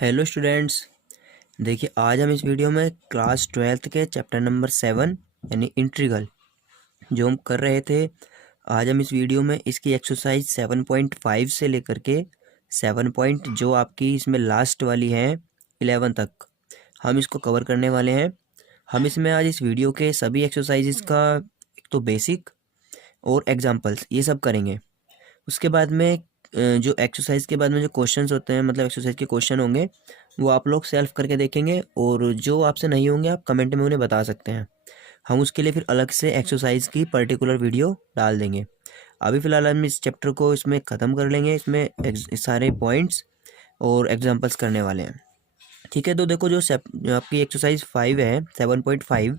Hello students. देखिए आज हम इस वीडियो में क्लास 12th के चैप्टर नंबर 7 यानी इंटीग्रल जो हम कर रहे थे। आज हम इस वीडियो में इसकी एक्सरसाइज 7.5 से लेकर के 7 पॉइंट जो आपकी इसमें लास्ट वाली है 11 तक हम इसको कवर करने वाले हैं। हम इसमें आज इस वीडियो के सभी एक्सरसाइजेस का एक तो बेसिक और एग्जाम्पल्स ये सब करेंगे। उसके बाद में जो एक्सरसाइज के बाद में जो क्वेश्चंस होते हैं मतलब एक्सरसाइज के क्वेश्चन होंगे वो आप लोग सेल्फ करके देखेंगे और जो आपसे नहीं होंगे आप कमेंट में उन्हें बता सकते हैं। हम उसके लिए फिर अलग से एक्सरसाइज की पर्टिकुलर वीडियो डाल देंगे। अभी फ़िलहाल हम इस चैप्टर को इसमें ख़त्म कर लेंगे। इसमें सारे पॉइंट्स और एग्जांपल्स करने वाले हैं। ठीक है, तो देखो जो आपकी एक्सरसाइज 5 है 7.5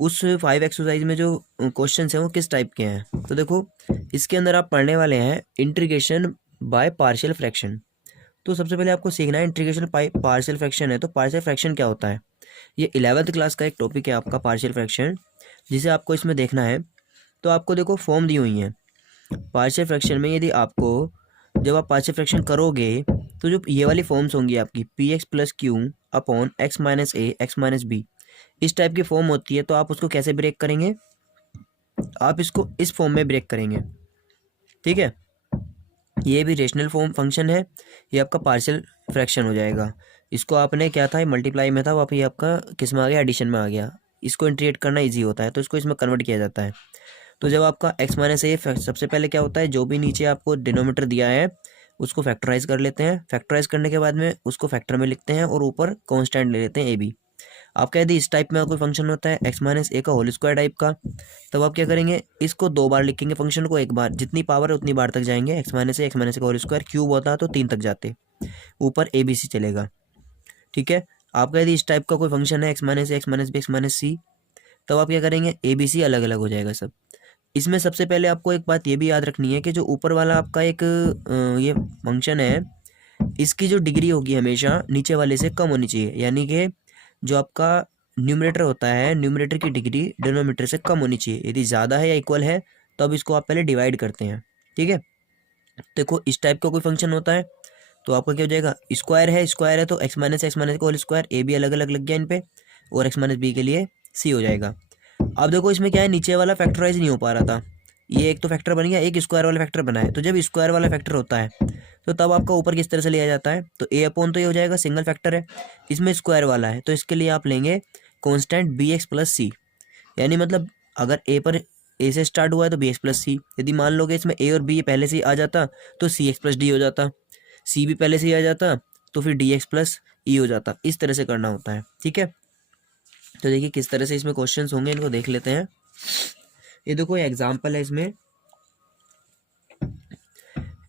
उस 5 एक्सरसाइज में जो क्वेश्चंस हैं वो किस टाइप के हैं। तो देखो इसके अंदर आप पढ़ने वाले हैं इंटीग्रेशन बाय पार्शियल फ्रैक्शन। तो सबसे पहले आपको सीखना है इंटीग्रेशन बाय पार्शियल फ्रैक्शन है तो पार्शियल फ्रैक्शन क्या होता है। ये 11th क्लास का एक टॉपिक है आपका पार्शियल फ्रैक्शन, जिसे आपको इसमें देखना है। तो आपको देखो फॉर्म दी हुई है पार्शियल फ्रैक्शन में। यदि आपको जब आप पार्शियल फ्रैक्शन करोगे तो जो ये वाली फॉर्म्स होंगी आपकी P X plus Q upon X minus A X minus B, इस टाइप की फॉर्म होती है। तो आप उसको कैसे ब्रेक करेंगे, आप इसको इस फॉर्म में ब्रेक करेंगे। ठीक है, ये भी रेशनल फॉर्म फंक्शन है, ये आपका पार्शियल फ्रैक्शन हो जाएगा। इसको आपने क्या था मल्टीप्लाई में था, वो ये आपका किस में आ गया, एडिशन में आ गया। इसको इंटीग्रेट करना इजी होता है तो इसको इसमें कन्वर्ट किया जाता है। तो जब आपका एक्स माइनस ए, सबसे पहले क्या होता है जो भी नीचे आपको डिनोमीटर दिया है उसको फैक्टराइज कर लेते हैं। फैक्टराइज करने के बाद में उसको फैक्टर में लिखते हैं और ऊपर कॉन्स्टेंट ले लेते हैं ए बी। आपका यदि इस टाइप में कोई फंक्शन होता है एक्स माइनस ए का होल स्क्वायर टाइप का, तब आप क्या करेंगे इसको 2 बार लिखेंगे फंक्शन को। एक बार जितनी पावर है उतनी बार तक जाएंगे। एक्स माइनस ए का होल स्क्वायर क्यूब होता है तो 3 तक जाते, ऊपर ए बी सी चलेगा। ठीक है, आपका यदि इस टाइप का कोई फंक्शन है X minus A X minus B X minus C, तब आप क्या करेंगे ए बी सी अलग अलग हो जाएगा सब। इसमें सबसे पहले आपको एक बात ये भी याद रखनी है कि जो ऊपर वाला आपका एक ये फंक्शन है, इसकी जो डिग्री होगी हमेशा नीचे वाले से कम होनी चाहिए। यानी कि जो आपका न्यूमरेटर होता है, न्यूमरेटर की डिग्री डिनोमिनेटर से कम होनी चाहिए। यदि ज़्यादा है या इक्वल है तो अब इसको आप पहले डिवाइड करते हैं। ठीक है, देखो इस टाइप का कोई फंक्शन होता है तो आपका क्या हो जाएगा, स्क्वायर है तो एक्स माइनस का होल स्क्वायर, ए बी अलग अलग लग गया इन पे, और एक्स माइनस बी के लिए सी हो जाएगा। अब देखो इसमें क्या है, नीचे वाला फैक्टराइज नहीं हो पा रहा था, ये एक तो फैक्टर बन गया, एक स्क्वायर वाला फैक्टर बना है। तो जब स्क्वायर वाला फैक्टर होता है तो तब आपका ऊपर किस तरह से लिया जाता है, तो ए अपॉन तो ये हो जाएगा सिंगल फैक्टर है, इसमें स्क्वायर वाला है तो इसके लिए आप लेंगे कांस्टेंट बी एक्स प्लस सी। यानी मतलब अगर ए पर ए से स्टार्ट हुआ है तो बी एक्स प्लस सी। यदि मान लो कि इसमें ए और बी पहले से ही आ जाता तो सी एक्स प्लस डी हो जाता, सी भी पहले से ही आ जाता तो फिर डी एक्स प्लस ई हो जाता। इस तरह से करना होता है। ठीक है, तो देखिए किस तरह से इसमें क्वेश्चंस होंगे, इनको देख लेते हैं। ये देखो एग्जाम्पल है इसमें,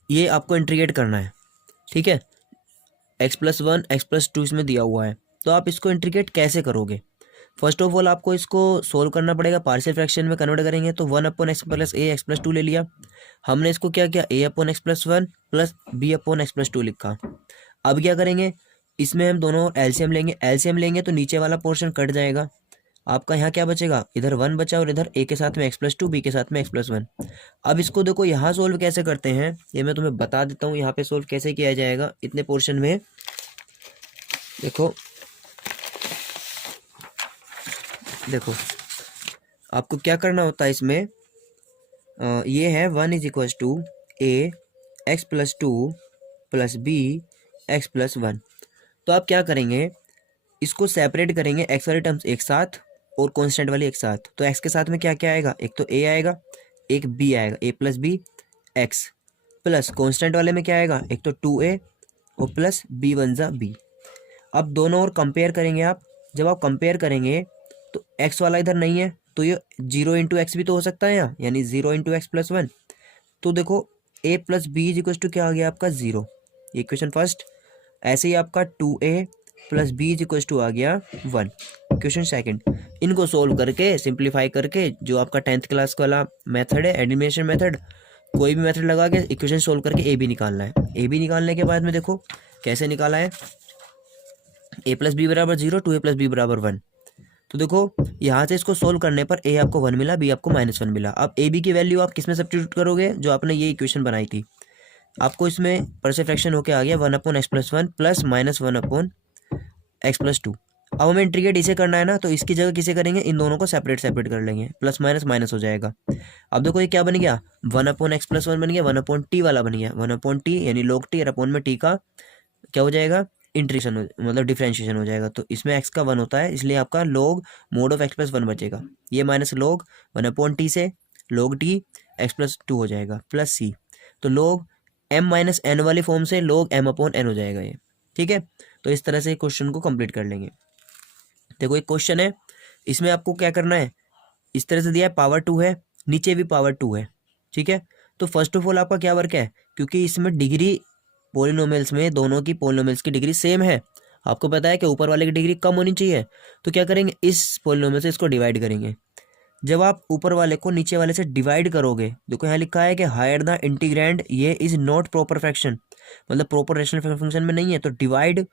ये आपको इंटीग्रेट करना है। ठीक है, एक्स प्लस 1 एक्स प्लस 2 इसमें दिया हुआ है। तो आप इसको इंटीग्रेट कैसे करोगे, फर्स्ट ऑफ ऑल आपको इसको सोल्व करना पड़ेगा। पार्शियल फ्रैक्शन में कन्वर्ट करेंगे तो 1 upon X plus A x plus 2 ले लिया हमने। इसको क्या किया, A upon X plus 1 plus B upon X plus 2 लिखा। अब क्या करेंगे, इसमें हम दोनों एलसीएम लेंगे तो नीचे वाला पोर्शन कट जाएगा। आपका यहाँ क्या बचेगा, इधर 1 बचा और इधर ए के साथ में एक्स प्लस 2 बी के साथ में एक्स प्लस 1। अब इसको देखो यहाँ सोल्व कैसे करते हैं ये मैं तुम्हें बता देता हूँ। यहाँ पे सोल्व कैसे किया जाएगा इतने पोर्शन में। देखो देखो आपको क्या करना होता है इसमें, ये है 1 is equal to a x plus 2 plus B x plus 1। तो आप क्या करेंगे, इसको सेपरेट करेंगे, एक्स वाली टर्म्स एक साथ और कांस्टेंट वाली एक साथ। तो एक्स के साथ में क्या क्या आएगा, एक तो ए आएगा एक बी आएगा, A plus B x, plus constant वाले में क्या आएगा, एक तो 2a और प्लस बी वन ज़ा बी। अब दोनों और कंपेयर करेंगे आप। जब आप कंपेयर करेंगे तो एक्स वाला इधर नहीं है तो ये 0 इंटू एक्स भी तो हो सकता है यहाँ, यानी 0 इंटू एक्स प्लस 1। तो देखो a plus B is equal to क्या आ गया आपका 0, ये इक्वेशन फर्स्ट। ऐसे ही आपका 2a plus B is equal to आ गया 1, इक्वेशन सेकंड। इनको सोल्व करके सिंप्लीफाई करके जो आपका 10th क्लास वाला मेथड है एलिमिनेशन मेथड, कोई भी मेथड लगा के इक्वेशन सोल्व करके ए बी निकालना है। ए बी निकालने के बाद में देखो कैसे निकाला है, ए प्लस बी बराबर 0 2a प्लस बी बराबर 1। तो देखो यहाँ से इसको सोल्व करने पर ए आपको 1 मिला, बी आपको -1 मिला। अब ए बी की वैल्यू आप किस में सब्स्टिट्यूट करोगे, जो आपने ये इक्वेशन बनाई थी। आपको इसमें पार्शियल फ्रैक्शन होके आ गया 1/x+1 प्लस माइनस 1/x+2। अब हमें इंटीग्रेट इसे करना है ना, तो इसकी जगह किसे करेंगे, इन दोनों को सेपरेट सेपरेट कर लेंगे, प्लस माइनस माइनस हो जाएगा। अब देखो ये क्या बन गया, 1/x+1 बन गया, 1/t वाला बन गया, 1/t यानी log t और अपॉन में t का क्या हो जाएगा, इंटीग्रेशन मतलब डिफरेंशिएशन हो जाएगा। तो इसमें x का 1 होता है, इसलिए आपका log mod ऑफ x+1 बचेगा। ये माइनस log 1/t से log t x+2 हो जाएगा प्लस c। तो log m-n वाली फॉर्म से log m/n हो जाएगा ये। ठीक है, तो इस तरह से क्वेश्चन को कंप्लीट कर लेंगे। देखो एक क्वेश्चन है, इसमें आपको क्या करना है, इस तरह से दिया है पावर 2 है, नीचे भी पावर 2 है। ठीक है, तो फर्स्ट ऑफ ऑल आपका क्या वर्क है, क्योंकि इसमें डिग्री पोलिनोमियल्स में दोनों की पोलिनोमियल्स की डिग्री सेम है, आपको पता है कि ऊपर वाले की डिग्री कम होनी चाहिए, तो क्या करेंगे, इस पोलिनोमियल से इसको डिवाइड करेंगे। जब आप ऊपर वाले को नीचे वाले से डिवाइड करोगे, देखो यहाँ लिखा है कि हायर द इंटीग्रैंड ये इज नॉट प्रॉपर फ्रैक्शन, मतलब प्रॉपर रैशनल फंक्शन में नहीं है, तो डिवाइड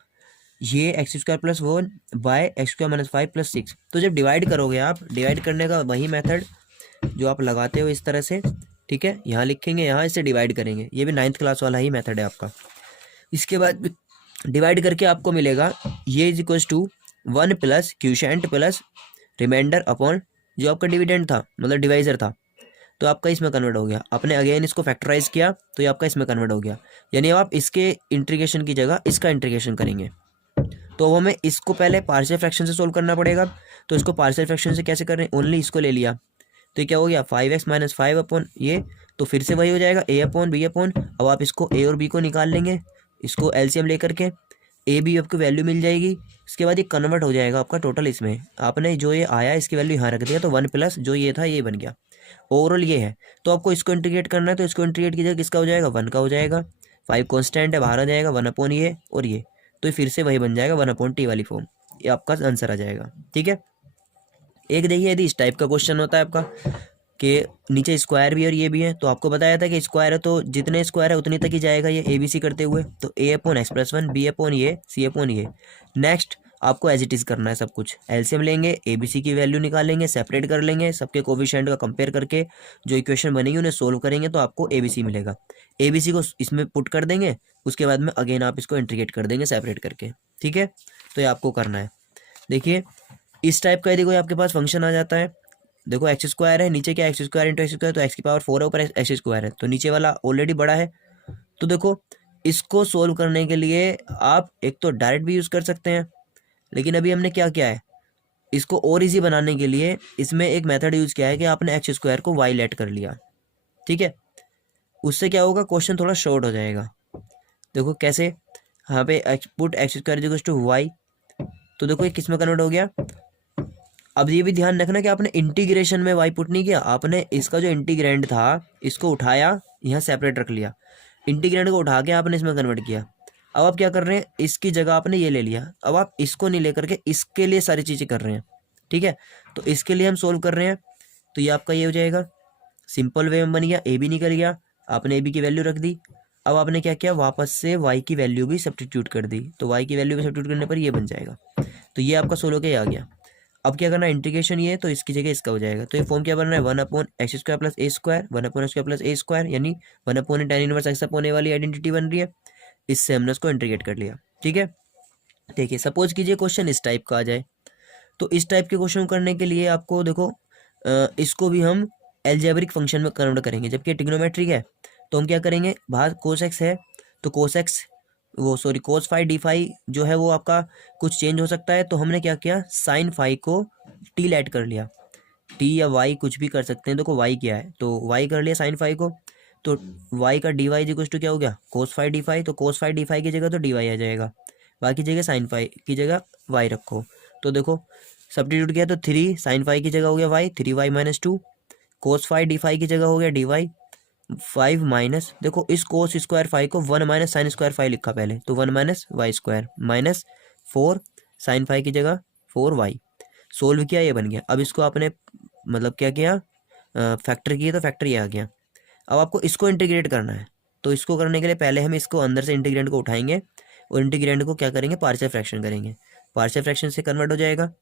ये x² + 1 बाय x²-5 + 6। तो जब डिवाइड करोगे आप, डिवाइड करने का वही मेथड जो आप लगाते हो इस तरह से, ठीक है, यहाँ लिखेंगे, यहाँ इसे डिवाइड करेंगे, ये भी 9th क्लास वाला ही मेथड है आपका। इसके बाद डिवाइड करके आपको मिलेगा ये is equals to 1 plus quotient plus remainder upon जो आपका डिविडेंड था, मतलब डिवाइजर था, तो आपका इसमें कन्वर्ट हो गया। आपने अगेन इसको फैक्टराइज किया तो ये आपका इसमें कन्वर्ट हो गया, यानी अब आप इसके इंटीग्रेशन की जगह इसका इंटीग्रेशन करेंगे। तो हमें इसको पहले पार्शियल फ्रैक्शन से सोल्व करना पड़ेगा, तो इसको पार्शियल फ्रैक्शन से कैसे कर रहे हैं, ओनली इसको ले लिया, तो ये क्या हो गया 5x - 5 अपॉन ये, तो फिर से वही हो जाएगा a/b/। अब आप इसको a और b को निकाल लेंगे, इसको एलसीएम लेकर के ए बी आपको वैल्यू मिल जाएगी। इसके बाद ये कन्वर्ट हो जाएगा आपका टोटल, इसमें आपने जो ये आया इसकी वैल्यू यहाँ रख दिया, तो 1 प्लस जो ये था ये बन गया, ओवरऑल ये है। तो आपको इसको इंटीग्रेट करना है, तो इसको इंटीग्रेट की जगह किसका हो जाएगा, 1 का हो जाएगा, 5 कॉन्स्टेंट है बाहर आ जाएगा, 1/, ये और ये, तो फिर से वही बन जाएगा 1/t वाली फॉर्म, ये आपका आंसर आ जाएगा। ठीक है, एक देखिए यदि इस टाइप का क्वेश्चन होता है आपका कि नीचे स्क्वायर भी और ये भी है, तो आपको बताया था कि स्क्वायर है तो जितने स्क्वायर है उतनी तक ही जाएगा ये ए बी सी करते हुए, तो a/x+1 b/, ये c/, ये। नेक्स्ट आपको एज इट इज़ करना है सब कुछ, एलसीएम लेंगे, ए बी सी की वैल्यू निकालेंगे, सेपरेट कर लेंगे, सबके कोफिशिएंट का कंपेयर करके जो इक्वेशन बनेगी उन्हें सोल्व करेंगे, तो आपको ए बी सी मिलेगा। ए बी सी को इसमें पुट कर देंगे, उसके बाद में अगेन आप इसको इंटीग्रेट कर देंगे सेपरेट करके। ठीक है, तो ये आपको करना है। देखिए इस टाइप का यदि कोई आपके पास फंक्शन आ जाता है, देखो x² है, नीचे क्या x² × x², तो x⁴ है, ऊपर x² है, तो नीचे वाला ऑलरेडी बड़ा है। तो देखो इसको सोल्व करने के लिए आप एक तो डायरेक्ट भी यूज़ कर सकते हैं, लेकिन अभी हमने क्या किया है, इसको और ईजी बनाने के लिए इसमें एक मेथड यूज़ किया है कि आपने x² को y लेट कर लिया। ठीक है, उससे क्या होगा, क्वेश्चन थोड़ा शॉर्ट हो जाएगा। देखो कैसे, यहाँ पे पुट x² = y, तो देखो ये किस में कन्वर्ट हो गया। अब ये भी ध्यान रखना कि आपने इंटीग्रेशन में वाई पुट नहीं किया, आपने इसका जो इंटीग्रैंड था इसको उठाया, यहाँ सेपरेट रख लिया, इंटीग्रैंड को उठा के आपने इसमें कन्वर्ट किया। अब आप क्या कर रहे हैं, इसकी जगह आपने ये ले लिया, अब आप इसको नहीं लेकर के इसके लिए सारी चीज़ें कर रहे हैं। ठीक है, तो इसके लिए हम सोल्व कर रहे हैं, तो ये आपका ये हो जाएगा, सिंपल वे में बन गया, ए बी निकल गया, आपने ए बी की वैल्यू रख दी। अब आपने क्या किया, वापस से वाई की वैल्यू भी सब्स्टिट्यूट कर दी, तो वाई की वैल्यू भी सब्स्टिट्यूट करने पर ये बन जाएगा, तो ये आपका सोल्व होकर आ गया। अब क्या करना है, इंटीग्रेशन ये, तो इसकी जगह इसका हो जाएगा, तो ये फॉर्म क्या बन रहा है, 1/x² + a², 1/x² + a², यानी 1/tan इनवर्स x/a वाली आइडेंटिटी बन रही है, इससे हमने उसको इंटीग्रेट कर लिया। ठीक है, देखिए सपोज कीजिए क्वेश्चन इस टाइप का आ जाए, तो इस टाइप के क्वेश्चन करने के लिए आपको देखो इसको भी हम एल्जेब्रिक फंक्शन में कन्वर्ट करेंगे, जबकि ट्रिग्नोमेट्रिक है, तो हम क्या करेंगे, बाहर cos x है, तो cos x cos phi d phi जो है वो आपका कुछ चेंज हो सकता है, तो हमने क्या किया, sin phi को t लेट कर लिया, t या y कुछ भी कर सकते हैं, देखो y क्या है, तो y कर लिया sin phi को, तो y का dy इक्वल टू क्या हो गया, cos phi d phi, तो cos phi d phi की जगह तो dy आ जाएगा, बाकी जगह sin phi की जगह y रखो, तो देखो सब्स्टिट्यूट किया तो 3 sin phi की जगह हो गया y, 3y - 2, cos phi d phi की जगह हो गया dy 5 माइनस, देखो इस cos स्क्वायर फाई को 1 - sin स्क्वायर फाई लिखा पहले, तो 1 - y² माइनस 4 sin फाई की जगह 4y, सोल्व किया ये बन गया। अब इसको आपने मतलब क्या किया, फैक्टर किया, तो फैक्टर ये आ गया। अब आपको इसको इंटीग्रेट करना है, तो इसको करने के लिए पहले हम इसको अंदर से इंटीग्रेंड को उठाएंगे और इंटीग्रेंड को क्या करेंगे, पार्शियल फ्रैक्शन करेंगे, पार्शियल फ्रैक्शन से कन्वर्ट हो जाएगा।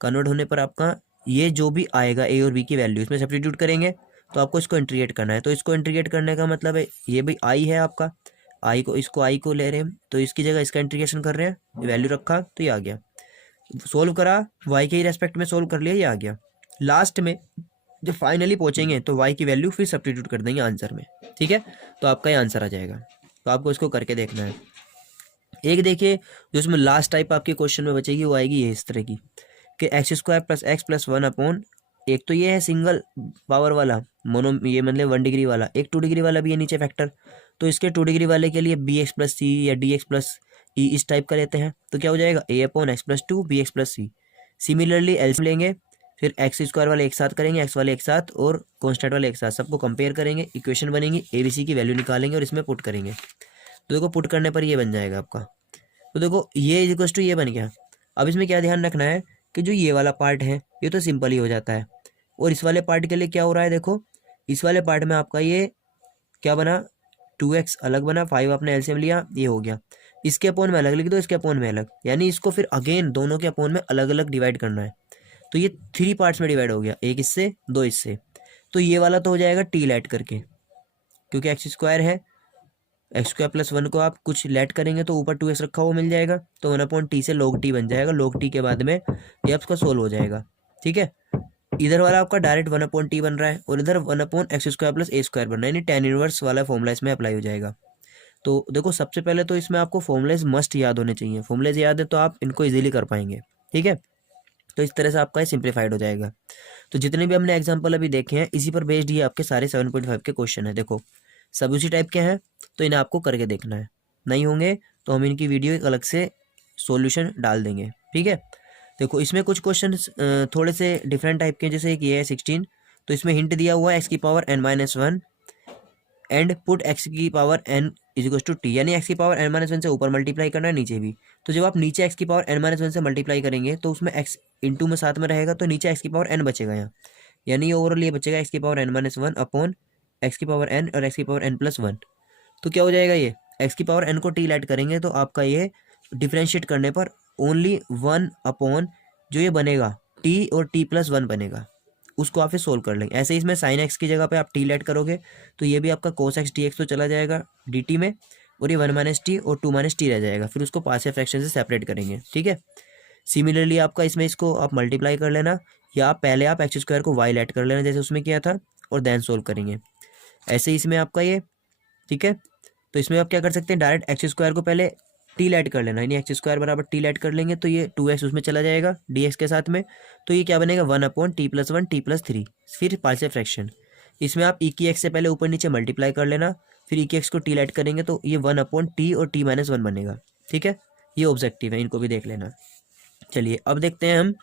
कन्वर्ट होने पर आपका ये जो भी आएगा ए और बी की वैल्यू इसमें सब्स्टिट्यूट करेंगे, तो आपको इसको इंटीग्रेट करना है। तो इसको इंटीग्रेट करने का मतलब है ये भाई आई है आपका, आई को ले रहे हैं, तो इसकी जगह इसका इंटीग्रेशन कर रहे हैं, वैल्यू रखा तो ये आ गया। सोल्व करा, वाई के ही रेस्पेक्ट में सोल्व कर लिया, ये आ गया। लास्ट में जब फाइनली पहुंचेंगे तो वाई की वैल्यू फिर सब्स्टिट्यूट कर देंगे आंसर में, ठीक है। तो आपका ये आंसर आ जाएगा। तो आपको इसको करके देखना है। एक देखिए जो इसमें लास्ट टाइप आपके क्वेश्चन में बचेगी वो आएगी ये इस तरह की कि x² + x + 1 अपॉन, एक तो ये है सिंगल पावर वाला मोनो, ये मतलब 1 डिग्री वाला, एक 2 डिग्री वाला भी है नीचे फैक्टर। तो इसके 2 डिग्री वाले के लिए bx + c या dx + e इस टाइप का लेते हैं, तो क्या हो जाएगा a/x + 2 bx + c। सिमिलरली एल्सियम लेंगे, फिर x² वाले एक साथ करेंगे, x वाले एक साथ और कॉन्स्टेंट वाले एक साथ, सबको कंपेयर करेंगे, इक्वेशन बनेगी, abc की वैल्यू निकालेंगे और इसमें पुट करेंगे। तो देखो पुट करने पर ये बन जाएगा आपका। तो देखो ये इक्वल्स टू ये बन गया। अब इसमें क्या ध्यान रखना है कि जो ये वाला पार्ट है ये तो सिंपल ही हो जाता है, और इस वाले पार्ट के लिए क्या हो रहा है, देखो इस वाले पार्ट में आपका ये क्या बना, 2x अलग बना, 5 आपने एलसीएम लिया, ये हो गया। इसके अपोन में अलग लिख दो, इसके अपोन में अलग, यानी इसको फिर अगेन दोनों के अपोन में अलग अलग डिवाइड करना है। तो ये 3 पार्ट्स में डिवाइड हो गया, एक इससे, 2 इससे। तो ये वाला तो हो जाएगा टी लेट करके, क्योंकि x² है, x² + 1 को आप कुछ लेट करेंगे तो ऊपर 2x रखा हुआ मिल जाएगा, तो 1/t से log t बन जाएगा। log t के बाद में ये आपका सोल्व हो जाएगा, ठीक है। इधर वाला आपका डायरेक्ट 1/t बन रहा है और इधर 1/x² + a² बन रहा है, यानी tan इनवर्स वाला फॉर्मूला इसमें अप्लाई हो जाएगा। तो देखो सबसे पहले तो इसमें आपको फॉर्मूलेज मस्ट याद होने चाहिए, फॉर्मूलेज याद है तो आप इनको इजीली कर पाएंगे, ठीक है। तो इस तरह से आपका ये सिंप्लीफाइड हो जाएगा। तो जितने भी हमने एग्जाम्पल अभी देखे हैं इसी पर बेस्ड ये आपके सारे 7.5 के क्वेश्चन है। देखो सब उसी टाइप के हैं, तो इन्हें आपको करके देखना है, नहीं होंगे तो हम इनकी वीडियो एक अलग से सॉल्यूशन डाल देंगे, ठीक है। देखो इसमें कुछ क्वेश्चन थोड़े से डिफरेंट टाइप के हैं, जैसे एक ये है 16, तो इसमें हिंट दिया हुआ है x⁻n-1 and put x⁻n = t, यानी x⁻n-1 से ऊपर मल्टीप्लाई करना है, नीचे भी। तो जब आप नीचे x⁻n-1 से मल्टीप्लाई करेंगे तो उसमें x इंटू में साथ में रहेगा, तो नीचे x⁻n बचेगा यहाँ, यानी ओवरऑल ये बचेगा x⁻n-1 अपॉन x⁻n और x⁻n+1। तो क्या हो जाएगा, ये x⁻n को t लेट करेंगे तो आपका ये डिफ्रेंशिएट करने पर ओनली 1 अपॉन जो ये बनेगा t और t+1 बनेगा, उसको आप फिर सोल्व कर लेंगे। ऐसे ही इसमें sin x की जगह पे आप t लेट करोगे तो ये भी आपका cos x dx तो चला जाएगा dt में, और ये 1 - t और 2 - t रह जाएगा, फिर उसको पार्शियल फ्रैक्शन से सेपरेट करेंगे, ठीक है। सिमिलरली आपका इसमें इसको आप मल्टीप्लाई कर लेना, या आप पहले आप x² को y लेट कर लेना जैसे उसमें किया था, और देन सोल्व करेंगे। ऐसे ही इसमें आपका ये, ठीक है। तो इसमें आप क्या कर सकते हैं, डायरेक्ट x² को पहले t लेट कर लेना, यानी x² = t लेट कर लेंगे तो ये 2x उसमें चला जाएगा dx के साथ में, तो ये क्या बनेगा 1/t+1 t+3, फिर पार्शियल फ्रैक्शन। इसमें आप e की x से पहले ऊपर नीचे मल्टीप्लाई कर लेना, फिर e की x को t लेट करेंगे तो ये 1/t और t-1 बनेगा, ठीक है। ये ऑब्जेक्टिव है, इनको भी देख लेना। चलिए अब देखते हैं हम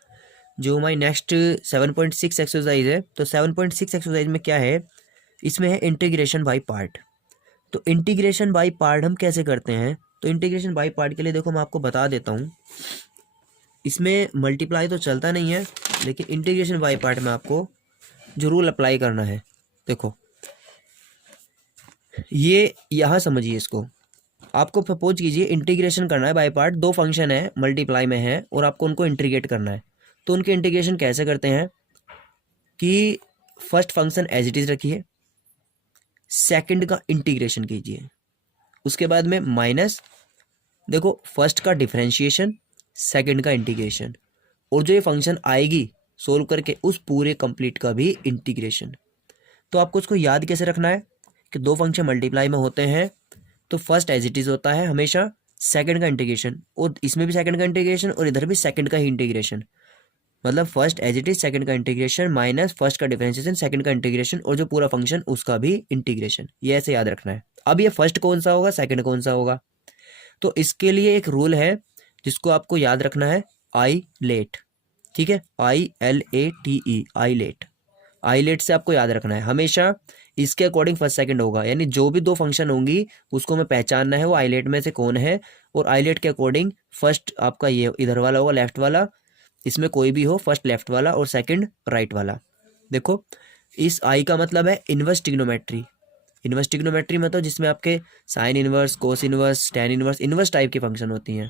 जो हमारी नेक्स्ट 7.6 एक्सरसाइज है। तो 7.6 एक्सरसाइज में क्या है, इसमें है इंटीग्रेशन बाय पार्ट। तो इंटीग्रेशन बाय पार्ट हम कैसे करते हैं, तो इंटीग्रेशन बाय पार्ट के लिए देखो मैं आपको बता देता हूँ, इसमें मल्टीप्लाई तो चलता नहीं है, लेकिन इंटीग्रेशन बाय पार्ट में आपको जो रूल अप्लाई करना है, देखो ये यहाँ समझिए इसको। आपको सपोज कीजिए इंटीग्रेशन करना है बाय पार्ट, दो फंक्शन है मल्टीप्लाई में है और आपको उनको इंटीग्रेट करना है। तो उनके इंटीग्रेशन कैसे करते हैं कि first function as it is रखिए, सेकंड का इंटीग्रेशन कीजिए, उसके बाद में माइनस, देखो फर्स्ट का डिफरेंशिएशन, सेकंड का इंटीग्रेशन, और जो ये फंक्शन आएगी सोल्व करके उस पूरे कंप्लीट का भी इंटीग्रेशन। तो आपको उसको याद कैसे रखना है कि दो फंक्शन मल्टीप्लाई में होते हैं तो फर्स्ट एज इट इज होता है हमेशा, सेकंड का इंटीग्रेशन, और इसमें भी सेकंड का इंटीग्रेशन और इधर भी सेकंड का ही इंटीग्रेशन, मतलब first as it is second का इंटीग्रेशन माइनस फर्स्ट का डिफरेंशिएशन सेकंड का इंटीग्रेशन, और जो पूरा फंक्शन उसका भी इंटीग्रेशन, ये ऐसे याद रखना है। अब ये फर्स्ट कौन सा होगा, सेकंड कौन सा होगा, तो इसके लिए एक रूल है जिसको आपको याद रखना है, आई लेट, ठीक है, ILATE, आई लेट से आपको याद रखना है हमेशा इसके अकॉर्डिंग फर्स्ट सेकंड होगा, यानी जो भी दो फंक्शन होंगी उसको हमें पहचानना है वो आई लेट में से कौन है, और आई लेट के अकॉर्डिंग फर्स्ट आपका ये इधर वाला होगा लेफ्ट वाला, इसमें कोई भी हो, फर्स्ट लेफ्ट वाला और सेकंड राइट वाला। देखो इस आई का मतलब है इनवर्स ट्रिग्नोमेट्री, इनवर्स ट्रिग्नोमेट्री मतलब जिसमें आपके sine inverse, cos inverse, tan inverse, inverse type की फंक्शन होती हैं,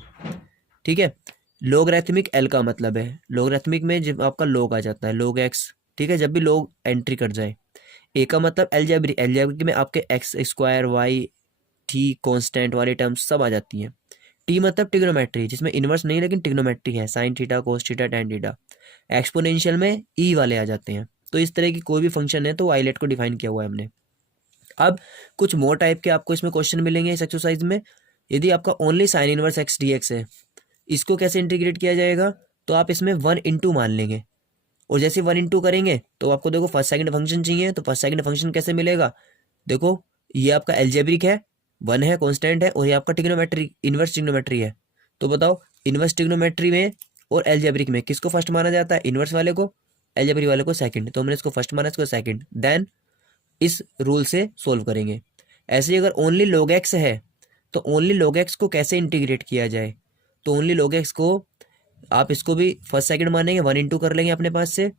ठीक है। लोगरिथमिक एल का मतलब है, लोगरिथमिक में जब आपका लोग आ जाता है, लोग एक्स, ठीक है, जब भी लोग एंट्री कर जाए। ए का मतलब एल्जेब्रिक, एल्जेब्रिक में आपके x square y t constant वाली टर्म्स सब आ जाती हैं। टी मतलब टिग्नोमेट्री, जिसमें इनवर्स नहीं लेकिन टिग्नोमेट्री है, sine theta cos theta tan theta. Exponential में ई वाले आ जाते हैं। तो इस तरह की कोई भी फंक्शन है तो आइलेट को डिफाइन किया हुआ है हमने। अब कुछ मोर टाइप के आपको इसमें क्वेश्चन मिलेंगे इस एक्सरसाइज में। यदि आपका only sign inverse x D x है, इसको कैसे इंटीग्रेट किया जाएगा, तो आप इसमें 1 × मान लेंगे, और जैसे 1 × करेंगे तो आपको देखो फर्स्ट सेकंड फंक्शन चाहिए, तो फर्स्ट सेकंड फंक्शन कैसे मिलेगा, देखो ये आपका एल्जेब्रिक है, 1 है कॉन्स्टेंट है, और ये आपका टिग्नोमेट्री इनवर्स टिग्नोमेट्री है। तो बताओ इनवर्स टिग्नोमेट्री में और एल्जेब्रिक में किसको फर्स्ट माना जाता है, इनवर्स वाले को, एल्जेब्रिक वाले को सेकंड। तो हमने इसको फर्स्ट माना, इसको सेकंड, देन इस रूल से सोल्व करेंगे। ऐसे ही अगर ओनली log x है तो ओनली log x को कैसे इंटीग्रेट किया जाए, तो ओनली log x को आप इसको भी फर्स्ट सेकंड मानेंगे, 1 × कर लेंगे अपने पास से।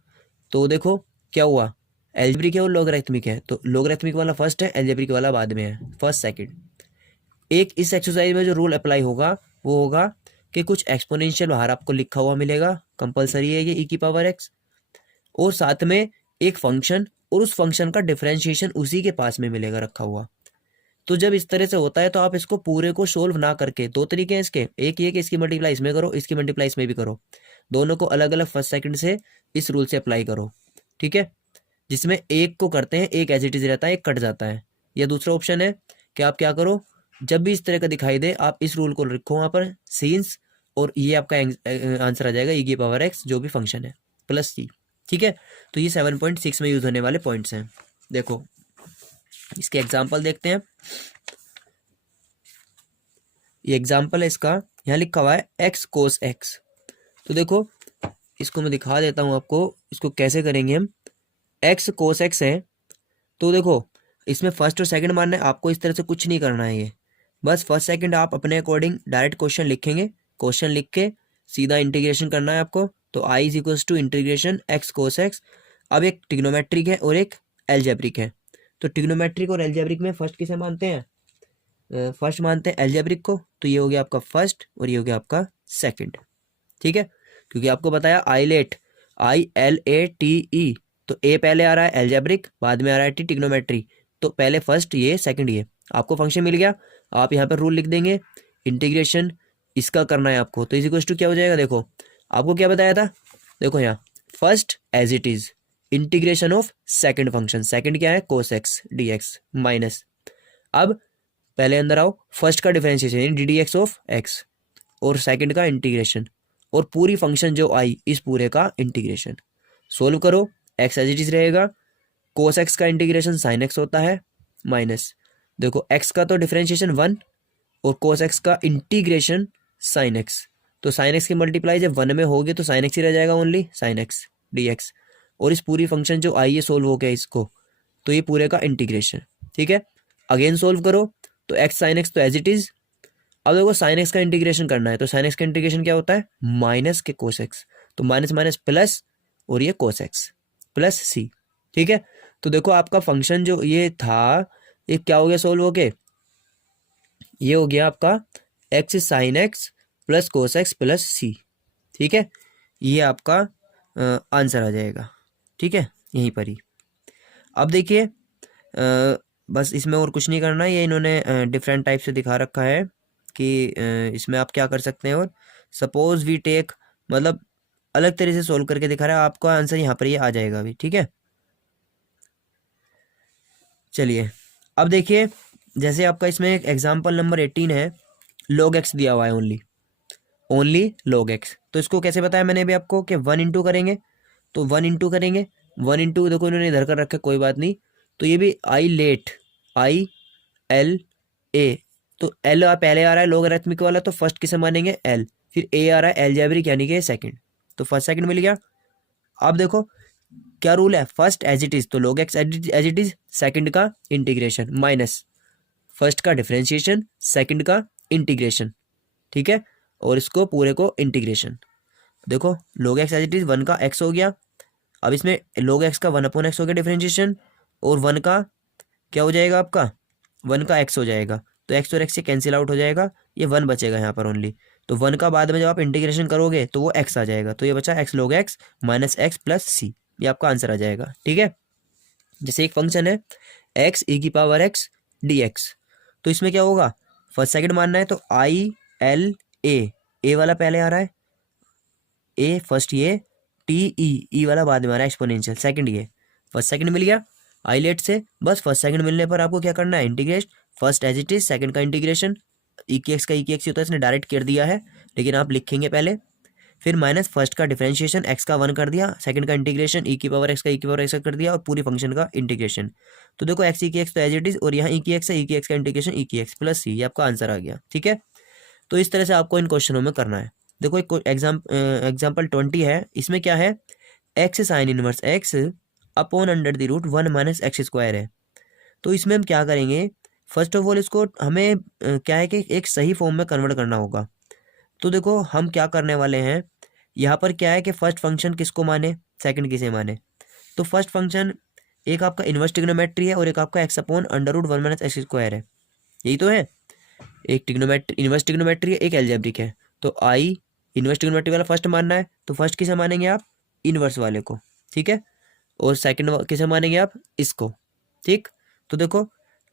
तो देखो क्या हुआ, एल्जेब्रिक है और लॉगरिथमिक है, तो लॉगरिथमिक वाला फर्स्ट है, एल्जेब्रिक वाला बाद में है, फर्स्ट सेकंड। एक इस एक्सरसाइज में जो रूल अप्लाई होगा वो होगा कि कुछ एक्सपोनेंशियल बाहर आपको लिखा हुआ मिलेगा, कंपलसरी है ये e⁻x, और साथ में एक फंक्शन, और उस फंक्शन का डिफरेंशिएशन उसी के पास में मिलेगा रखा हुआ। तो जब इस तरह से होता है तो आप इसको पूरे को सोल्व ना करके, दो तरीके हैं इसके, एक ये कि इसकी मल्टीप्लाई इसमें करो, इसकी मल्टीप्लाई इसमें भी करो, दोनों को अलग अलग फर्स्ट सेकंड से इस रूल से अप्लाई करो, ठीक है। जिसमें एक को करते हैं, एक एज इट इज रहता है, एक कट जाता है। या दूसरा ऑप्शन है कि आप क्या करो, जब भी इस तरह का दिखाई दे आप इस रूल को लिखो वहाँ पर सीन्स, और ये आपका आंसर आ जाएगा e⁻x जो भी फंक्शन है प्लस c, ठीक है। तो ये 7.6 में यूज होने वाले पॉइंट्स हैं। देखो इसके एग्जाम्पल देखते हैं। ये एग्जाम्पल है इसका, यहाँ लिखा हुआ है x cos x। तो देखो इसको मैं दिखा देता हूँ आपको, इसको कैसे करेंगे हम। x cos x है, तो देखो इसमें फर्स्ट और सेकंड मानना है आपको, इस तरह से कुछ नहीं करना है, ये बस फर्स्ट सेकंड आप अपने अकॉर्डिंग डायरेक्ट क्वेश्चन लिखेंगे, क्वेश्चन लिख के सीधा इंटीग्रेशन करना है आपको। तो i = integration x cos x। अब एक ट्रिग्नोमेट्रिक है और एक एल्जेब्रिक है, तो ट्रिग्नोमेट्रिक और एल्जेब्रिक में फर्स्ट किसे मानते हैं, फर्स्ट मानते हैं एल्जेब्रिक को। तो ये हो गया आपका फर्स्ट और ये हो गया आपका सेकंड, ठीक है। क्योंकि आपको बताया आइलेट, ILATE, तो ए पहले आ रहा है एल्जेब्रिक, बाद में आ रहा है ट्रिग्नोमेट्री, तो पहले फर्स्ट ये सेकंड ये। आपको फंक्शन मिल गया, आप यहाँ पर रूल लिख देंगे, इंटीग्रेशन इसका करना है आपको। तो इज क्या हो जाएगा, देखो आपको क्या बताया था, देखो यहाँ first as it is integration of second function, second क्या है cos x dx माइनस, अब पहले अंदर आओ, फर्स्ट का डिफरेंशिएशन ddx ऑफ x, और सेकंड का इंटीग्रेशन, और पूरी फंक्शन जो आई इस पूरे का इंटीग्रेशन। सोल्व करो, x एज इट इज रहेगा, cos x का इंटीग्रेशन sin x होता है, माइनस देखो x का तो डिफरेंशिएशन 1 और cos x का इंटीग्रेशन sin x, तो sin x की मल्टीप्लाई जब 1 में होगी तो sin x ही रह जाएगा, ओनली sin x dx, और इस पूरी फंक्शन जो आई ये सोल्व हो गया इसको, तो ये पूरे का इंटीग्रेशन, ठीक है। अगेन सोल्व करो, तो x sin x तो एज इट इज। अब देखो sin x का इंटीग्रेशन करना है, तो sin x का इंटीग्रेशन क्या होता है, माइनस के cos x, तो माइनस माइनस प्लस, और ये cos x प्लस c, ठीक है। तो देखो आपका फंक्शन जो ये था ये क्या हो गया सोल्व हो गए, ये हो गया आपका x sin x plus cos x plus c, ठीक है। ये आपका आंसर आ जाएगा, ठीक है, यहीं पर ही। अब देखिए बस इसमें और कुछ नहीं करना, ये इन्होंने डिफरेंट टाइप से दिखा रखा है कि इसमें आप क्या कर सकते हैं। और सपोज वी टेक, मतलब अलग तरह से सोल्व करके दिखा रहा है, आपका आंसर यहाँ पर ये आ जाएगा अभी, ठीक है। चलिए अब देखिए, जैसे आपका इसमें एक एग्जाम्पल नंबर 18 है, log x दिया हुआ है, ओनली log x। तो इसको कैसे बताया मैंने अभी आपको कि 1 × करेंगे, तो 1 × करेंगे, 1 × देखो इन्होंने इधर कर रखा है, कोई बात नहीं। तो ये भी ILAT, ILA, तो L पहले आ रहा है लॉगरिथमिक वाला, तो फर्स्ट किसे मानेंगे L, फिर A आ रहा है एल्जेब्रिक यानी कि सेकंड, तो फर्स्ट सेकंड मिल गया। अब देखो क्या रूल है, फर्स्ट एज इट इज, तो log x as it is, second का इंटीग्रेशन माइनस फर्स्ट का डिफरेंशिएशन, सेकंड का इंटीग्रेशन, ठीक है, और इसको पूरे को इंटीग्रेशन। देखो log x as it is 1 का x हो गया, अब इसमें log x का 1/x हो गया डिफरेंशिएशन, और 1 का क्या हो जाएगा आपका, 1 का x हो जाएगा, तो x और x से कैंसिल आउट हो जाएगा, ये 1 बचेगा यहाँ पर ओनली। तो 1 का बाद में जब आप इंटीग्रेशन करोगे तो वो x आ जाएगा, तो ये बचा x log x minus x plus c, ये आपका आंसर आ जाएगा, ठीक है। जैसे एक फंक्शन है एक्स ई की पावर एक्स डी एक्स, तो इसमें क्या होगा, फर्स्ट सेकंड मानना है तो आई एल ए वाला पहले आ रहा है, ए फर्स्ट ये, टी ई वाला बाद में आ रहा है एक्सपोनेंशियल सेकंड ये। फर्स्ट सेकंड मिल गया आईलेट से, बस फर्स्ट सेकंड मिलने पर आपको क्या करना है, integrate first as it is, second का इंटीग्रेशन, ई की एक्स का ई की एक्स ही होता है, इसने डायरेक्ट कर दिया है लेकिन आप लिखेंगे पहले, फिर माइनस फर्स्ट का डिफरेंशिएशन एक्स का 1 कर दिया, सेकंड का इंटीग्रेशन ई की पावर एक्स का ई की पावर एक्स का कर दिया, और पूरी फंक्शन का इंटीग्रेशन। तो देखो एक्स ई की एक्स तो एज इट इज, और यहाँ ई की एक्स है, ई की एक्स का इंटीग्रेशन ई की एक्स प्लस सी, ये आपका आंसर आ गया। ठीक है, तो इस तरह से आपको इन क्वेश्चनों में करना है। देखो एक एग्जाम्पल 20 है, इसमें क्या है, x sine inverse x upon under the root 1 minus x square है। तो इसमें हम क्या करेंगे, फर्स्ट ऑफ ऑल इसको हमें क्या है कि एक सही फॉर्म में कन्वर्ट करना होगा। तो देखो हम क्या करने वाले हैं, यहाँ पर क्या है कि फर्स्ट फंक्शन किसको माने, सेकंड किसे माने। तो फर्स्ट फंक्शन एक आपका इनवर्स ट्रिग्नोमेट्री है और एक आपका x upon under root 1 minus x square है, यही तो है। एक ट्रिग्नोमेट्री इनवर्स ट्रिग्नोमेट्री है, एक एल्जेब्रिक है। तो आई इनवर्स ट्रिग्नोमेट्री वाला फर्स्ट मानना है, तो फर्स्ट किसे मानेंगे आप, इनवर्स वाले को, ठीक है। और सेकंड किसे मानेंगे आप, इसको, ठीक। तो देखो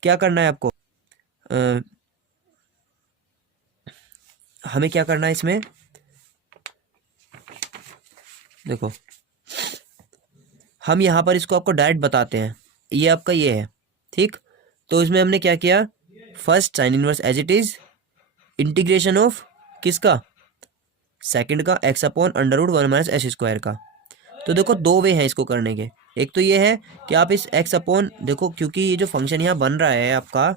क्या करना है आपको, हमें क्या करना है इसमें, देखो हम यहाँ पर इसको आपको डायरेक्ट बताते हैं, ये आपका ये है, ठीक। तो इसमें हमने क्या किया, first sine inverse as it is, integration of किसका, सेकंड का x upon under root 1 minus s square का। तो देखो दो वे हैं इसको करने के, एक तो ये है कि आप इस एक्स अपॉन, देखो क्योंकि ये जो फंक्शन यहाँ बन रहा है आपका,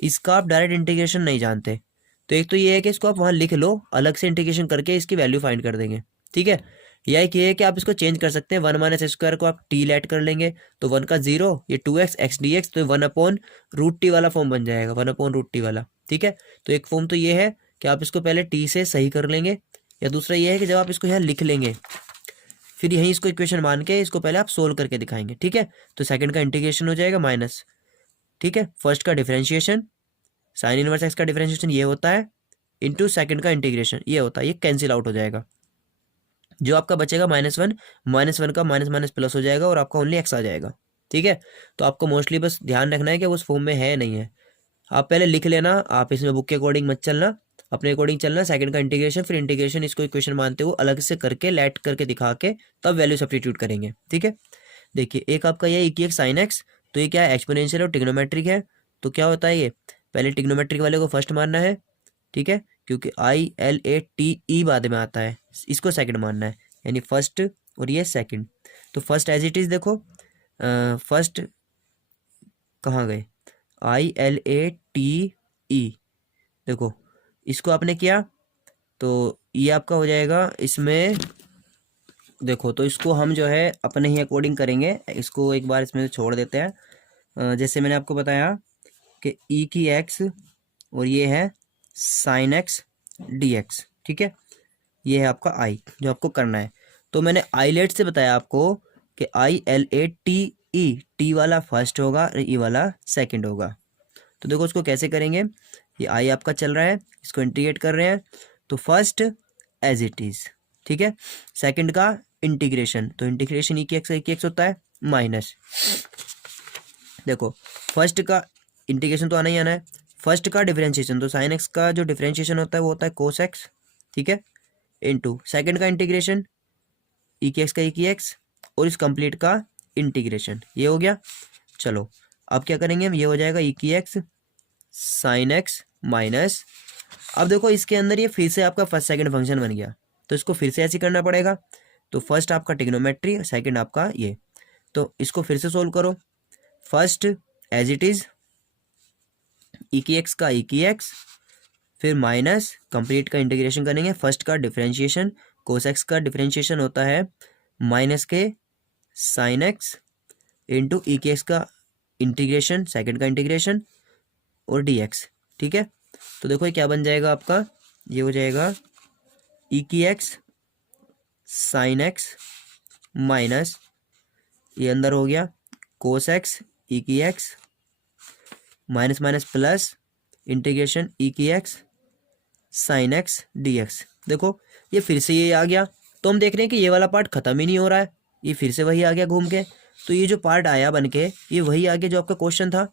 इसका आप डायरेक्ट इंटीग्रेशन नहीं जानते, तो एक तो ये है कि इसको आप वहाँ लिख लो, अलग से इंटीग्रेशन करके इसकी वैल्यू फाइंड कर देंगे, ठीक है। या एक ये है कि आप इसको चेंज कर सकते हैं, 1 माइनस स्क्वायर को आप टी लेट कर लेंगे, तो 1 का 0, ये 2x एक्स डी एक्स, तो 1 अपॉन रूट टी वाला फॉर्म बन जाएगा, 1 अपॉन रूट टी वाला, ठीक है। तो एक फॉर्म तो ये है कि आप इसको पहले टी से सही कर लेंगे, या दूसरा ये है कि जब आप इसको यहाँ लिख लेंगे फिर यहीं इसको इक्वेशन मान के इसको पहले आप सोल्व करके दिखाएंगे, ठीक है। तो सेकंड का इंटीग्रेशन हो जाएगा माइनस, ठीक है, फर्स्ट का डिफरेंशिएशन, साइन इनवर्स एक्स का डिफरेंशिएशन ये होता है, इंटू सेकंड का इंटीग्रेशन ये होता है, ये कैंसिल आउट हो जाएगा, जो आपका बचेगा -1 का माइनस माइनस प्लस हो जाएगा और आपका ओनली एक्स आ जाएगा, ठीक है। तो आपको मोस्टली बस ध्यान रखना है कि उस फॉर्म में है नहीं है, आप पहले लिख लेना, आप इसमें बुक के अकॉर्डिंग मत चलना, अपने अकॉर्डिंग चलना, सेकंड का इंटीग्रेशन, फिर इंटीग्रेशन इसको इक्वेशन मानते हुए अलग से करके लेट करके दिखा के तब वैल्यू सब्स्टिट्यूट करेंगे, ठीक है। देखिए एक आपका ये एक साइन एक्स, तो ये क्या है, एक्सपोनेंशियल और ट्रिग्नोमेट्रिक है, तो क्या होता है ये, पहले ट्रिग्नोमेट्रिक वाले को फर्स्ट मानना है, ठीक है, क्योंकि I L A T E बाद में आता है, इसको सेकंड मानना है, यानी फर्स्ट और ये सेकंड। तो फर्स्ट एज इट इज, देखो फर्स्ट कहाँ गए, I L A T E, देखो इसको आपने किया तो ये आपका हो जाएगा इसमें, देखो तो इसको हम जो है अपने ही अकॉर्डिंग करेंगे, इसको एक बार इसमें छोड़ देते हैं। जैसे मैंने आपको बताया कि ई की एक्स और ये है साइन एक्स डी एक्स, ठीक है, ये है आपका आई जो आपको करना है। तो मैंने आईलेट से बताया आपको कि I L A T E, T वाला फर्स्ट होगा और ई वाला सेकंड होगा। तो देखो उसको कैसे करेंगे, ये आई आपका चल रहा है, इसको इंटीग्रेट कर रहे हैं, तो फर्स्ट एज इट इज, ठीक है, सेकंड का इंटीग्रेशन, तो इंटीग्रेशन ई की एक्स होता है माइनस, देखो फर्स्ट का इंटीग्रेशन तो आना ही आना है, फर्स्ट का डिफरेंशिएशन, तो साइन एक्स का जो डिफरेंशिएशन होता है वो होता है कोस एक्स, ठीक है, इनटू सेकंड का इंटीग्रेशन ई की एक्स और इस कंप्लीट का इंटीग्रेशन, ये हो गया। चलो अब क्या करेंगे हम, ये हो जाएगा ई की एक्स साइन एक्स माइनस, अब देखो इसके अंदर ये फिर से आपका फर्स्ट सेकंड फंक्शन बन गया, तो इसको फिर से ऐसे करना पड़ेगा, तो फर्स्ट आपका ट्रिग्नोमेट्री, सेकंड आपका ये, तो इसको फिर से सोल्व करो, फर्स्ट एज इट इज ई की एक्स का ई की एक्स, फिर माइनस कंप्लीट का इंटीग्रेशन करेंगे, फर्स्ट का डिफरेंशिएशन, कोस एक्स का डिफरेंशिएशन होता है माइनस के साइन एक्स इंटू ई की एक्स का इंटीग्रेशन, सेकंड का इंटीग्रेशन और डी एक्स, ठीक है। तो देखो ये क्या बन जाएगा आपका, ये हो जाएगा ई की एक्स साइन एक्स माइनस, ये अंदर हो गया कोस एक्स ई की X minus minus plus integration ई की X sine X D X. देखो ये फिर से ये आ गया, तो हम देख रहे हैं कि ये वाला पार्ट खत्म ही नहीं हो रहा है, ये फिर से वही आ गया घूम के, तो ये जो पार्ट आया बन के, ये वही आगे जो आपका क्वेश्चन था।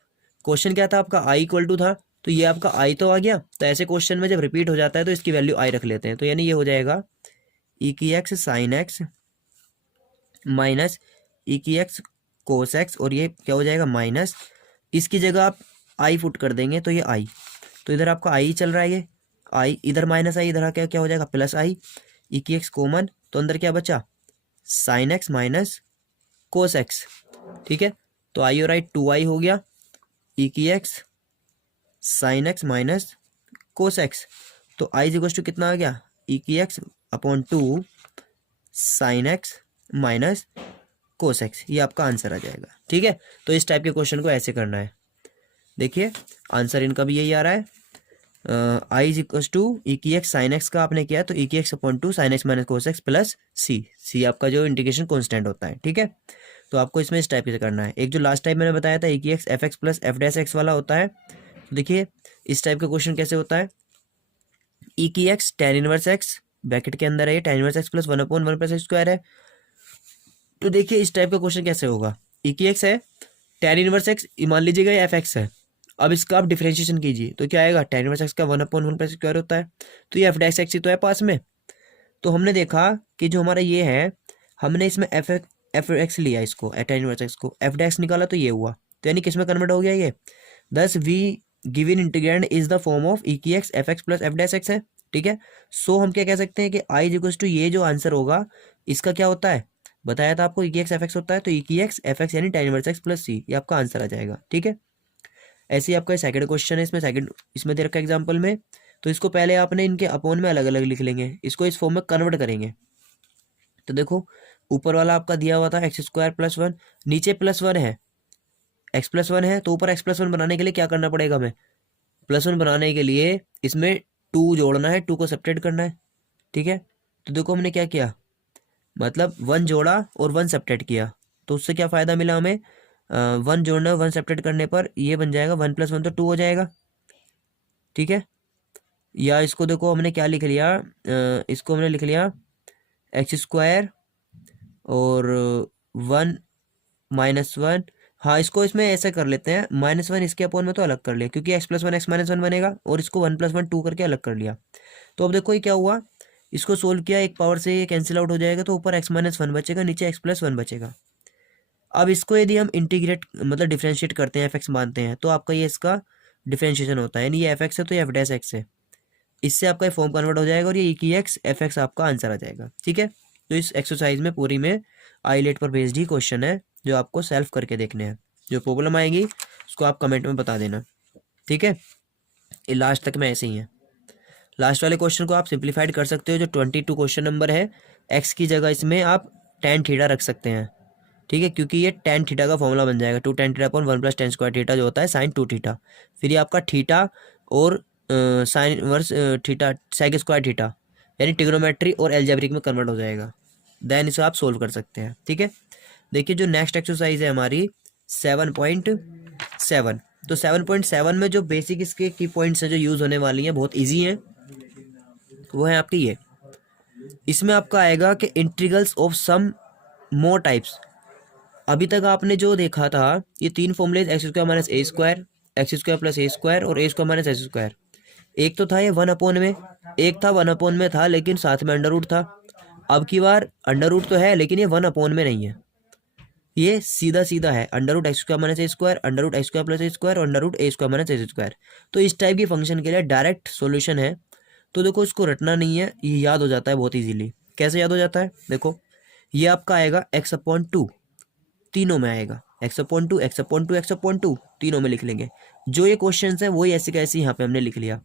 क्वेश्चन क्या था आपका, आई इक्वल टू था, तो ये आपका आई तो आ गया। तो ऐसे क्वेश्चन में जब रिपीट हो जाता है तो इसकी वैल्यू आई रख लेते हैं। तो यानी ये हो जाएगा ई की एक्स साइन एक्स माइनस ई की एक्स कोस एक्स, और ये क्या हो जाएगा माइनस, इसकी जगह आप आई फुट कर देंगे तो ये आई, तो इधर आपका आई चल रहा है, ये आई इधर माइनस आई, इधर क्या क्या हो जाएगा प्लस आई, ई की एक्स कॉमन, तो अंदर क्या बचा sign X minus cos x. ठीक है, तो आई और आई 2i हो गया, ई की X sine X minus cos x, तो आई इज इक्वल टू कितना आ गया, ई की X upon 2 sine X minus cos x, ये आपका आंसर आ जाएगा। ठीक है, तो इस टाइप के क्वेश्चन को ऐसे करना है। देखिए आंसर इनका भी यही आ रहा है, आई इज इक्वल टू ई की एक्स साइन एक्स का आपने किया तो ई की X upon 2 sine X minus cos X plus C आपका जो इंटीग्रेशन कॉन्स्टेंट होता है। ठीक है, तो आपको इसमें इस टाइप से करना है। एक जो लास्ट टाइम मैंने बताया था ई की X F X plus F dash x वाला होता है, तो देखिए इस टाइप का क्वेश्चन कैसे होता है, ई की x tan inverse x bracket के अंदर है, tan inverse x plus 1/1 plus x square है। तो देखिए इस टाइप का क्वेश्चन कैसे होगा, ई की एक्स है टेन इनवर्स एक्स, मान लीजिएगा एफ एक्स है, अब इसका आप डिफरेंशिएशन कीजिए तो क्या आएगा, टेन इनवर्स एक्स का 1/1 प्लस स्क्वायर होता है, तो ये एफ डैश एक्स ही तो है पास में। तो हमने देखा कि जो हमारा ये है, हमने इसमें एफ एक्स लिया, इसको टेन इनवर्स एक्स को एफ डैश निकाला तो ये हुआ, तो यानी किस में कन्वर्ट हो गया ये, thus we given integrand is the form of E की X F X plus F dash X है। ठीक है, सो हम क्या कह सकते हैं कि आई इज इक्वल टू ये जो आंसर होगा इसका क्या होता है, बताया था आपको ई की एक्स एफ एक्स होता है, तो ई की एक्स एफ एक्स यानी टेन इनवर्स एक्स प्लस सी, ये आपका आंसर आ जाएगा। ठीक है, ऐसे ही आपका सेकंड क्वेश्चन है, इसमें सेकंड इसमें दे रखा है एग्जांपल में, तो इसको पहले आपने इनके अपॉन में अलग अलग लिख लेंगे, इसको इस फॉर्म में कन्वर्ट करेंगे। तो देखो ऊपर वाला आपका दिया हुआ था एक्स स्क्वायर प्लस 1, नीचे प्लस 1 है, एक्स प्लस 1 है, तो ऊपर एक्स प्लस 1 बनाने के लिए क्या करना पड़ेगा हमें, प्लस 1 बनाने के लिए इसमें 2 जोड़ना है, 2 को सब्ट्रैक्ट करना है। ठीक है, तो देखो हमने क्या किया, मतलब 1 जोड़ा और 1 सब्ट्रैक्ट किया, तो उससे क्या फ़ायदा मिला हमें, 1 जोड़ना 1 सब्ट्रैक्ट करने पर ये बन जाएगा 1 + 1 तो 2 हो जाएगा। ठीक है, या इसको देखो हमने क्या लिख लिया, इसको हमने लिख लिया एक्स स्क्वायर और 1 - 1, हाँ इसको इसमें ऐसा कर लेते हैं -1 इसके अपॉन में तो अलग कर लिया, क्योंकि x + 1 x - 1 बनेगा, और इसको 1 + 1 2 करके अलग कर लिया। तो अब देखो ये क्या हुआ, इसको सोल्व किया, एक पावर से ये कैंसिल आउट हो जाएगा, तो ऊपर x - 1 बचेगा, नीचे x + 1 बचेगा। अब इसको यदि हम इंटीग्रेट मतलब डिफ्रेंशिएट करते हैं, f(x) मानते हैं, तो आपका ये इसका डिफ्रेंशिएशन होता है, यानी ये f(x) है तो ये f'(x) है, इससे आपका ये फॉर्म कन्वर्ट हो जाएगा और ये ई की एक्स एफ एक्स आपका आंसर आ जाएगा। ठीक है, तो इस एक्सरसाइज में पूरी में आईलेट पर बेस्ड ही क्वेश्चन है, जो आपको सेल्फ करके देखने हैं। जो प्रॉब्लम आएगी उसको आप कमेंट में बता देना। ठीक है, ये लास्ट तक में ऐसे ही है। लास्ट वाले क्वेश्चन को आप सिंप्लीफाइड कर सकते हो, जो 22 क्वेश्चन नंबर है, एक्स की जगह इसमें आप tan थीटा रख सकते हैं। ठीक है, क्योंकि ये tan थीटा का फॉर्मूला बन जाएगा 2 tan theta upon 1 + tan square theta जो होता है sin 2 थीटा, फिर ये आपका थीटा और sine inverse theta sec square theta, यानी ट्रिग्नोमेट्री और एल्जेब्रिक में कन्वर्ट हो जाएगा, देन इसे आप सोल्व कर सकते हैं। ठीक है, देखिए जो नेक्स्ट एक्सरसाइज है हमारी 7.7, तो 7.7 में जो बेसिक इसके की पॉइंट्स हैं जो यूज़ होने वाली हैं, बहुत ईजी हैं, वो है आपकी ये। इसमें आपका आएगा कि integrals of some more types. अभी तक आपने जो देखा था ये 3 फॉर्मूले x² - a², x² + a² और a² - s²। एक तो था ये 1/, में एक था 1/, में था लेकिन साथ में अंडर रूट था। अब की बार अंडर रूट तो है लेकिन ये 1/, में नहीं है, ये सीधा सीधा है under root x² - a², under root x² + a² और अंडर रूट a² - s²। तो इस टाइप की फंक्शन के लिए डायरेक्ट सॉल्यूशन है। तो देखो इसको रटना नहीं है, ये याद हो जाता है बहुत इजीली। कैसे याद हो जाता है, देखो ये आपका आएगा x/2, तीनों में आएगा x/2 x/2 x/2, तीनों में लिख लेंगे। जो ये क्वेश्चन है वही ऐसे कैसे यहाँ पे हमने लिख लिया।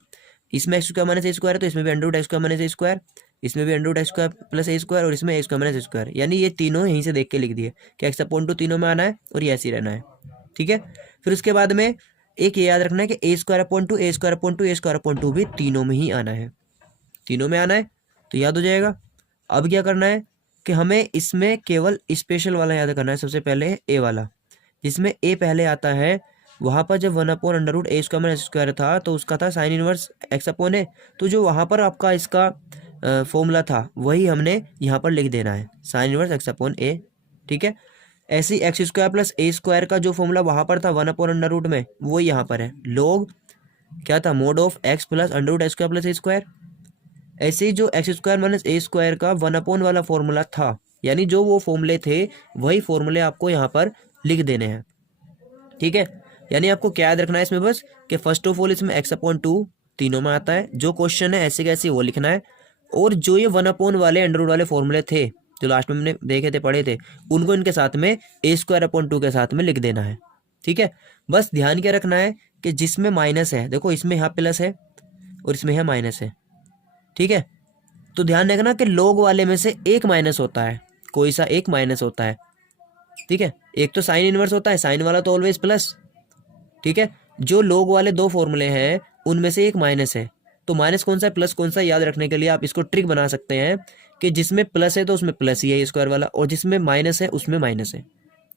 इसमें x² - a² है तो इसमें भी अंडर रूट x² - a², इसमें भी अंडर रूट x² + a² और इसमें a² - s², यानी ये तीनों यहीं से देख के लिख दिए कि x/2 तीनों में आना है और ये ऐसे ही रहना है। ठीक है, फिर उसके बाद में एक ये याद रखना है कि a²/2 a²/2 a²/2 भी तीनों में ही आना है, तीनों में आना है, तो याद हो जाएगा। अब क्या करना है कि हमें इसमें केवल स्पेशल वाला याद करना है, सबसे पहले ए वाला, जिसमें ए पहले आता है। वहाँ पर जब 1/√a² - s² था तो उसका था साइन इनवर्स x/a, तो जो वहाँ पर आपका इसका फॉर्मूला था वही हमने यहाँ पर लिख देना है, साइन इनवर्स x/a। ठीक है, ऐसे ही एक्स स्क्वायर प्लस ए स्क्वायर का जो फॉर्मूला वहाँ पर था 1/√, में वो यहाँ पर है log क्या था, mode of x plus √x square plus A square. ऐसे ही जो x square minus A square का 1/, वाला फॉर्मूला था, यानी जो वो फॉर्मूले थे वही फॉर्मूले आपको यहाँ पर लिख देने हैं। ठीक है, यानी आपको क्या याद रखना है इसमें बस कि फर्स्ट ऑफ ऑल इसमें x/2 तीनों में आता है, जो क्वेश्चन है ऐसे कैसे वो लिखना है, और जो ये 1/ वाले अंडर वाले फॉर्मूले थे जो लास्ट में हमने देखे थे पढ़े थे, उनको इनके साथ में a²/2 के साथ में लिख देना है। ठीक है, बस ध्यान क्या रखना है कि जिसमें माइनस है, देखो इसमें यहाँ प्लस है और इसमें है माइनस है। ठीक है, तो ध्यान रखना कि लोग वाले में से एक माइनस होता है, कोई सा एक माइनस होता है। ठीक है, एक तो साइन इनवर्स होता है, साइन वाला तो ऑलवेज प्लस। ठीक है, जो लोग वाले दो फॉर्मूले हैं उनमें से एक माइनस है, तो माइनस कौन सा है प्लस कौन सा, याद रखने के लिए आप इसको ट्रिक बना सकते हैं कि जिसमें प्लस है तो उसमें प्लस ही है स्क्वायर वाला, और जिसमें माइनस है उसमें माइनस है।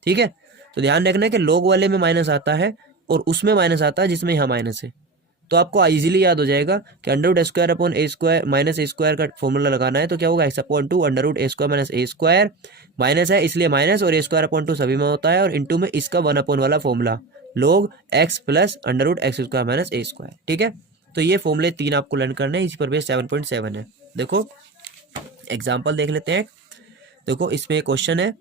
ठीक है, तो ध्यान रखना है कि लोग वाले में माइनस आता है और उसमें माइनस आता है जिसमें यहाँ माइनस है। तो आपको इजीली याद हो जाएगा कि √x² माइनस ए स्क्वायर का फॉर्मूला लगाना है, तो क्या होगा x/2 √a² minus A square, minus है इसलिए माइनस, और a²/2 सभी में होता है, और इंटू में इसका 1/ वाला formula log x plus √x² minus A square. ठीक है, तो ये फॉर्मूले 3 आपको लर्न करने हैं, इसी पर बेस 7.7 है। देखो एग्जाम्पल देख लेते हैं। देखो इसमें क्वेश्चन है,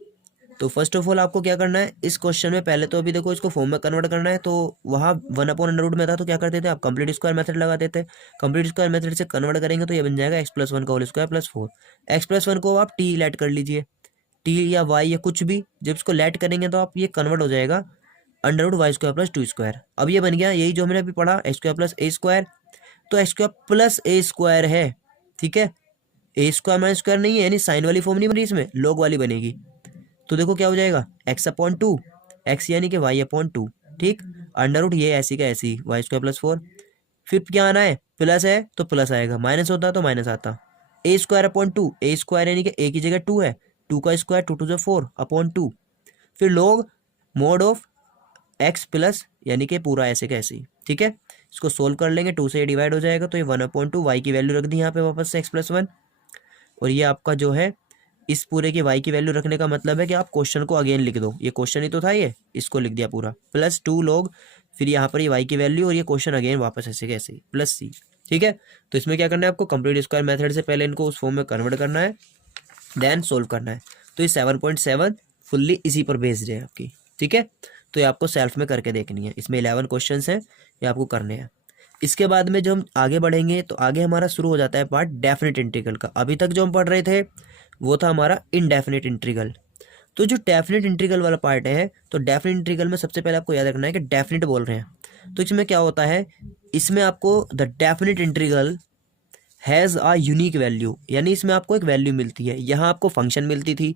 तो फर्स्ट ऑफ ऑल आपको क्या करना है इस क्वेश्चन में, पहले तो अभी देखो इसको फॉर्म में कन्वर्ट करना है, तो वहाँ 1/√, में था तो क्या करते थे आप कंप्लीट स्क्वायर मेथड लगाते थे। कंप्लीट स्क्वायर मेथड से कन्वर्ट करेंगे तो ये बन जाएगा x+1 का होल स्क्वायर प्लस 4। x+1 को आप t लेट कर लीजिए, t या y या कुछ भी, जब इसको लेट करेंगे तो आप ये कन्वर्ट हो जाएगा √y² प्लस 2²। अब ये बन गया यही जो हमने अभी पढ़ा x² प्लस ए स्क्वायर, तो x² प्लस ए स्क्वायर है। ठीक है, ए स्क्वायर माइनस स्क्वायर नहीं है, यानी साइन वाली फॉर्म नहीं बनी, इसमें लॉग वाली बनेगी। तो देखो क्या हो जाएगा x/2, x यानी कि y/2। ठीक, √ ये ऐसी का ऐसी y² प्लस 4, फिर क्या आना है प्लस है तो प्लस आएगा, माइनस होता तो माइनस आता। a²/2, ए स्क्वायर यानी कि a की जगह 2 है, 2 का स्क्वायर 2 2 4/2, फिर log mode of x plus यानी कि पूरा ऐसे का ऐसे ही। ठीक है, इसको सोल्व कर लेंगे, 2 से डिवाइड हो जाएगा, तो ये 1/2 y की वैल्यू रख दी यहाँ पे वापस से x+1, और ये आपका जो है इस पूरे की y की वैल्यू रखने का मतलब है कि आप क्वेश्चन को अगेन लिख दो, ये क्वेश्चन ही तो था, ये इसको लिख दिया पूरा +2 log, फिर यहाँ पर ये y की वैल्यू और ये क्वेश्चन अगेन वापस ऐसे कैसे +c। ठीक है, तो इसमें क्या करना है आपको कंप्लीट स्क्वायर मेथड से पहले इनको उस फॉर्म में कन्वर्ट करना है, देन सोल्व करना है। तो ये 7.7 फुल्ली इसी पर बेस्ड है आपकी। ठीक है, तो ये आपको सेल्फ में करके देखनी है, इसमें 11 क्वेश्चन हैं, ये आपको करने हैं। इसके बाद में जो हम आगे बढ़ेंगे तो आगे हमारा शुरू हो जाता है पार्ट डेफिनेट इंटीग्रल का। अभी तक जो हम पढ़ रहे थे वो था हमारा इनडेफिनेट इंटीग्रल। तो जो डेफिनेट इंटीग्रल वाला पार्ट है, तो डेफिनेट इंटीग्रल में सबसे पहले आपको याद रखना है कि डेफिनेट बोल रहे हैं, तो इसमें क्या होता है, इसमें आपको the definite integral has a unique value, यानी इसमें आपको एक वैल्यू मिलती है। यहाँ आपको फंक्शन मिलती थी,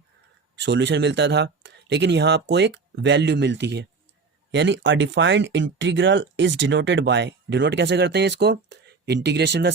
सॉल्यूशन मिलता था, लेकिन यहाँ आपको एक वैल्यू मिलती है, यानी a defined integral is denoted by, denote कैसे करते हैं इसको, इंटीग्रेशन का